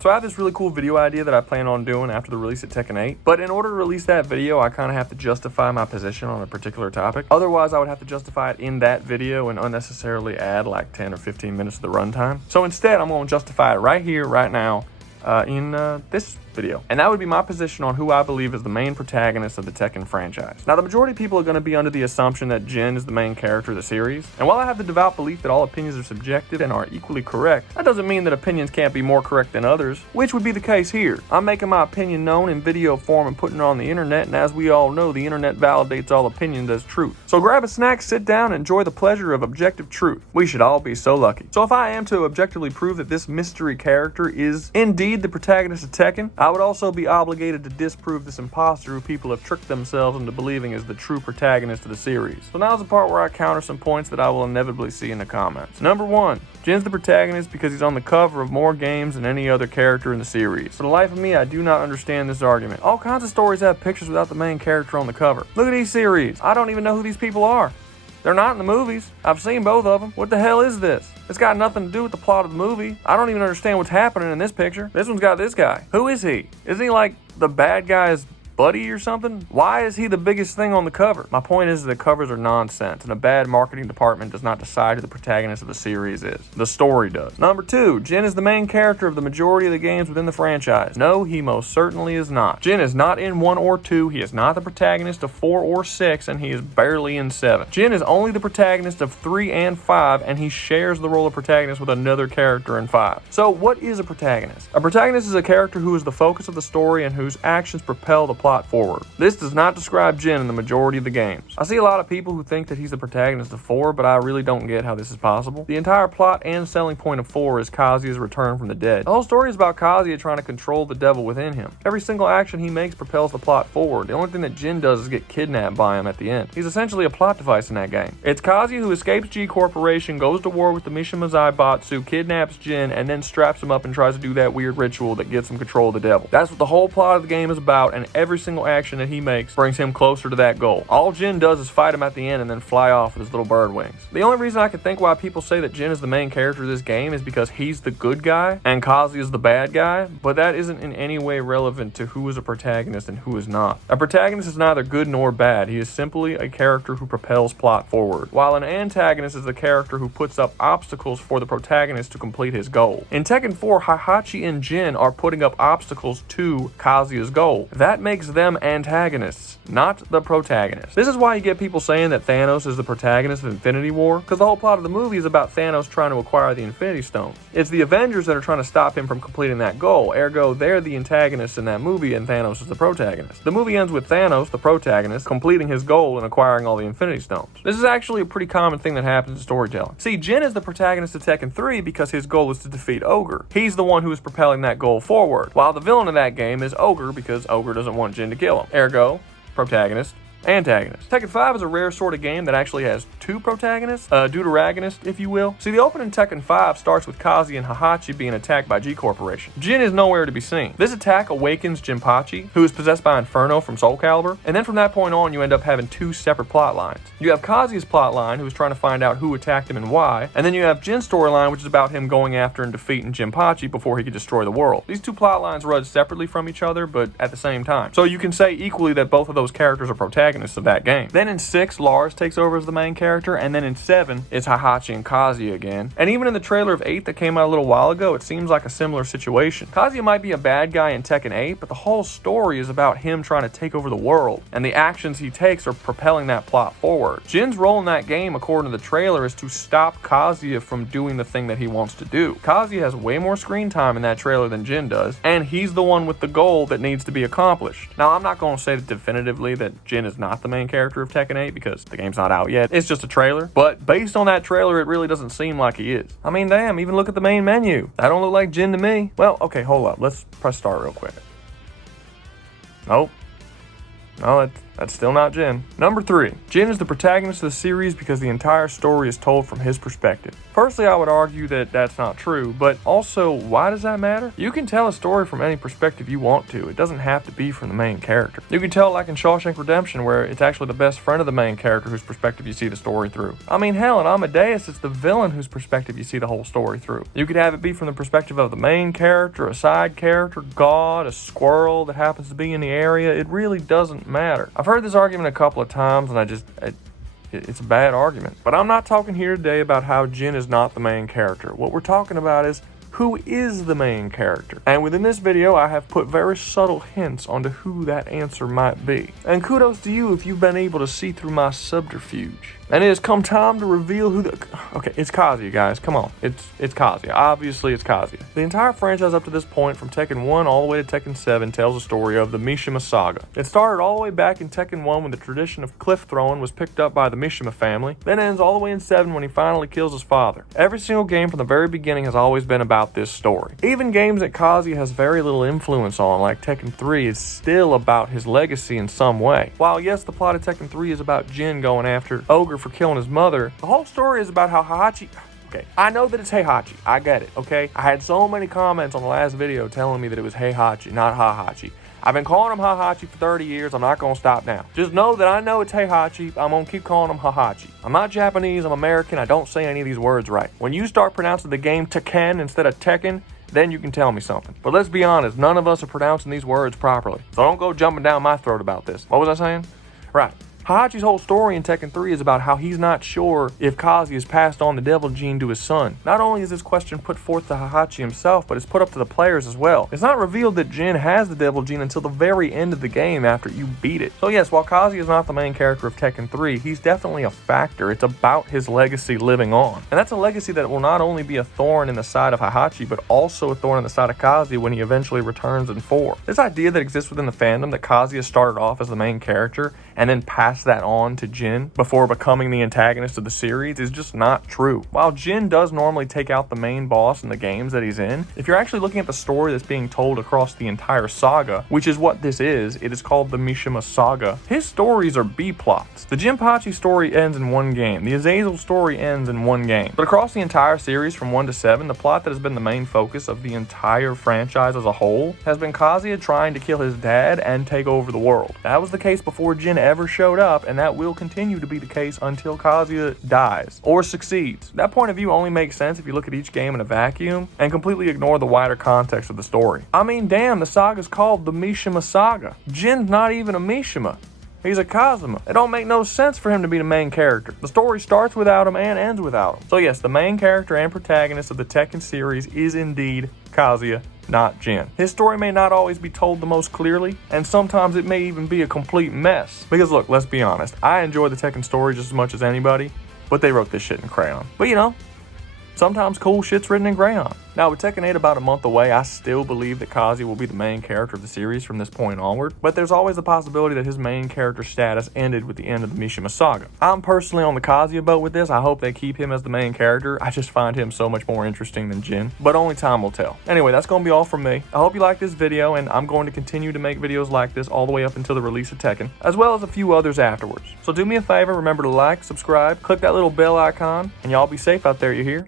So I have this really cool video idea that I plan on doing after the release of Tekken 8, but in order to release that video, I kind of have to justify my position on a particular topic. Otherwise, I would have to justify it in that video and unnecessarily add like 10 or 15 minutes of the runtime. So instead, I'm going to justify it right here, right now, in this video. And that would be my position on who I believe is the main protagonist of the Tekken franchise. Now, the majority of people are going to be under the assumption that Jin is the main character of the series. And while I have the devout belief that all opinions are subjective and are equally correct, that doesn't mean that opinions can't be more correct than others, which would be the case here. I'm making my opinion known in video form and putting it on the internet, and as we all know, the internet validates all opinions as truth. So grab a snack, sit down, and enjoy the pleasure of objective truth. We should all be so lucky. So if I am to objectively prove that this mystery character is indeed the protagonist of Tekken, I would also be obligated to disprove this imposter who people have tricked themselves into believing is the true protagonist of the series. So now's the part where I counter some points that I will inevitably see in the comments. Number 1. Jin's the protagonist because he's on the cover of more games than any other character in the series. For the life of me, I do not understand this argument. All kinds of stories have pictures without the main character on the cover. Look at these series. I don't even know who these people are. They're not in the movies. I've seen both of them. What the hell is this? It's got nothing to do with the plot of the movie. I don't even understand what's happening in this picture. This one's got this guy. Who is he? Isn't he like the bad guy's buddy or something? Why is he the biggest thing on the cover? My point is that covers are nonsense, and a bad marketing department does not decide who the protagonist of the series is. The story does. Number 2, Jin is the main character of the majority of the games within the franchise. No, he most certainly is not. Jin is not in 1 or 2, he is not the protagonist of 4 or 6, and he is barely in 7. Jin is only the protagonist of 3 and 5, and he shares the role of protagonist with another character in 5. So what is a protagonist? A protagonist is a character who is the focus of the story and whose actions propel the plot forward. This does not describe Jin in the majority of the games. I see a lot of people who think that he's the protagonist of 4, but I really don't get how this is possible. The entire plot and selling point of 4 is Kazuya's return from the dead. The whole story is about Kazuya trying to control the devil within him. Every single action he makes propels the plot forward. The only thing that Jin does is get kidnapped by him at the end. He's essentially a plot device in that game. It's Kazuya who escapes G Corporation, goes to war with the Mishima Zaibatsu, kidnaps Jin, and then straps him up and tries to do that weird ritual that gets him control of the devil. That's what the whole plot of the game is about, and every single action that he makes brings him closer to that goal. All Jin does is fight him at the end and then fly off with his little bird wings. The only reason I can think why people say that Jin is the main character of this game is because he's the good guy and Kazuya is the bad guy, but that isn't in any way relevant to who is a protagonist and who is not. A protagonist is neither good nor bad. He is simply a character who propels plot forward, while an antagonist is a character who puts up obstacles for the protagonist to complete his goal. In Tekken 4, Heihachi and Jin are putting up obstacles to Kazuya's goal. That makes them antagonists, not the protagonist. This is why you get people saying that Thanos is the protagonist of Infinity War, because the whole plot of the movie is about Thanos trying to acquire the Infinity Stones. It's the Avengers that are trying to stop him from completing that goal, ergo they're the antagonists in that movie and Thanos is the protagonist. The movie ends with Thanos, the protagonist, completing his goal and acquiring all the Infinity Stones. This is actually a pretty common thing that happens in storytelling. See, Jin is the protagonist of Tekken 3 because his goal is to defeat Ogre. He's the one who is propelling that goal forward, while the villain of that game is Ogre because Ogre doesn't want Jin to kill him. Ergo, protagonist, antagonist. Tekken 5 is a rare sort of game that actually has 2 protagonists, deuteragonist, if you will. See, the opening in Tekken 5 starts with Kazuya and Heihachi being attacked by G Corporation. Jin is nowhere to be seen. This attack awakens Jinpachi, who is possessed by Inferno from Soul Calibur, and then from that point on, you end up having 2 separate plot lines. You have Kazuya's plot line, who is trying to find out who attacked him and why, and then you have Jin's storyline, which is about him going after and defeating Jinpachi before he could destroy the world. These 2 plot lines run separately from each other, but at the same time. So you can say equally that both of those characters are protagonists of that game. Then in 6, Lars takes over as the main character, and then in 7, it's Heihachi and Kazuya again. And even in the trailer of 8 that came out a little while ago, it seems like a similar situation. Kazuya might be a bad guy in Tekken 8, but the whole story is about him trying to take over the world, and the actions he takes are propelling that plot forward. Jin's role in that game, according to the trailer, is to stop Kazuya from doing the thing that he wants to do. Kazuya has way more screen time in that trailer than Jin does, and he's the one with the goal that needs to be accomplished. Now, I'm not going to say definitively that Jin is not the main character of Tekken 8 because the game's not out yet. It's just a trailer. But based on that trailer, it really doesn't seem like he is. I mean, damn, even look at the main menu. That don't look like Jin to me. Well, okay, hold up. Let's press start real quick. Nope. No, That's still not Jin. Number 3. Jin is the protagonist of the series because the entire story is told from his perspective. Firstly, I would argue that that's not true, but also, why does that matter? You can tell a story from any perspective you want to. It doesn't have to be from the main character. You can tell like in Shawshank Redemption, where it's actually the best friend of the main character whose perspective you see the story through. I mean, hell, in Amadeus, it's the villain whose perspective you see the whole story through. You could have it be from the perspective of the main character, a side character, God, a squirrel that happens to be in the area. It really doesn't matter. I've heard this argument a couple of times, and it's a bad argument. But I'm not talking here today about how Jin is not the main character. What we're talking about is who is the main character. And within this video, I have put very subtle hints onto who that answer might be. And kudos to you if you've been able to see through my subterfuge. And it has come time to reveal who okay, it's Kazuya, guys. Come on. It's Kazuya. Obviously, it's Kazuya. The entire franchise up to this point, from Tekken 1 all the way to Tekken 7, tells the story of the Mishima Saga. It started all the way back in Tekken 1 when the tradition of cliff throwing was picked up by the Mishima family, then ends all the way in 7 when he finally kills his father. Every single game from the very beginning has always been about this story. Even games that Kazuya has very little influence on, like Tekken 3, is still about his legacy in some way. While yes, the plot of Tekken 3 is about Jin going after Ogre for killing his mother, the whole story is about how Heihachi... Okay, I know that it's Heihachi. I get it, okay? I had so many comments on the last video telling me that it was Heihachi, not Heihachi. I've been calling him Heihachi for 30 years. I'm not going to stop now. Just know that I know it's Heihachi. I'm going to keep calling him Heihachi. I'm not Japanese. I'm American. I don't say any of these words right. When you start pronouncing the game Tekken instead of Tekken, then you can tell me something. But let's be honest, none of us are pronouncing these words properly. So don't go jumping down my throat about this. What was I saying? Right. Heihachi's whole story in Tekken 3 is about how he's not sure if Kazuya has passed on the devil gene to his son. Not only is this question put forth to Heihachi himself, but it's put up to the players as well. It's not revealed that Jin has the devil gene until the very end of the game after you beat it. So yes, while Kazuya is not the main character of Tekken 3, he's definitely a factor. It's about his legacy living on. And that's a legacy that will not only be a thorn in the side of Heihachi, but also a thorn in the side of Kazuya when he eventually returns in 4. This idea that exists within the fandom that Kazuya started off as the main character and then passed that on to Jin before becoming the antagonist of the series is just not true. While Jin does normally take out the main boss in the games that he's in, if you're actually looking at the story that's being told across the entire saga, which is what this is, it is called the Mishima Saga, his stories are B-plots. The Jinpachi story ends in one game. The Azazel story ends in one game. But across the entire series from 1 to 7, the plot that has been the main focus of the entire franchise as a whole has been Kazuya trying to kill his dad and take over the world. That was the case before Jin ever showed up, and that will continue to be the case until Kazuya dies or succeeds. That point of view only makes sense if you look at each game in a vacuum and completely ignore the wider context of the story. I mean, damn, the saga's called the Mishima Saga. Jin's not even a Mishima. He's a Kazuma. It don't make no sense for him to be the main character. The story starts without him and ends without him. So yes, the main character and protagonist of the Tekken series is indeed Kazuya, not Jin. His story may not always be told the most clearly, and sometimes it may even be a complete mess. Because look, let's be honest, I enjoy the Tekken story just as much as anybody, but they wrote this shit in crayon. But you know, sometimes cool shit's written in crayon. Now, with Tekken 8 about a month away, I still believe that Kazuya will be the main character of the series from this point onward, but there's always a possibility that his main character status ended with the end of the Mishima Saga. I'm personally on the Kazuya boat with this. I hope they keep him as the main character. I just find him so much more interesting than Jin, but only time will tell. Anyway, that's going to be all from me. I hope you liked this video, and I'm going to continue to make videos like this all the way up until the release of Tekken, as well as a few others afterwards. So do me a favor, remember to like, subscribe, click that little bell icon, and y'all be safe out there, you hear?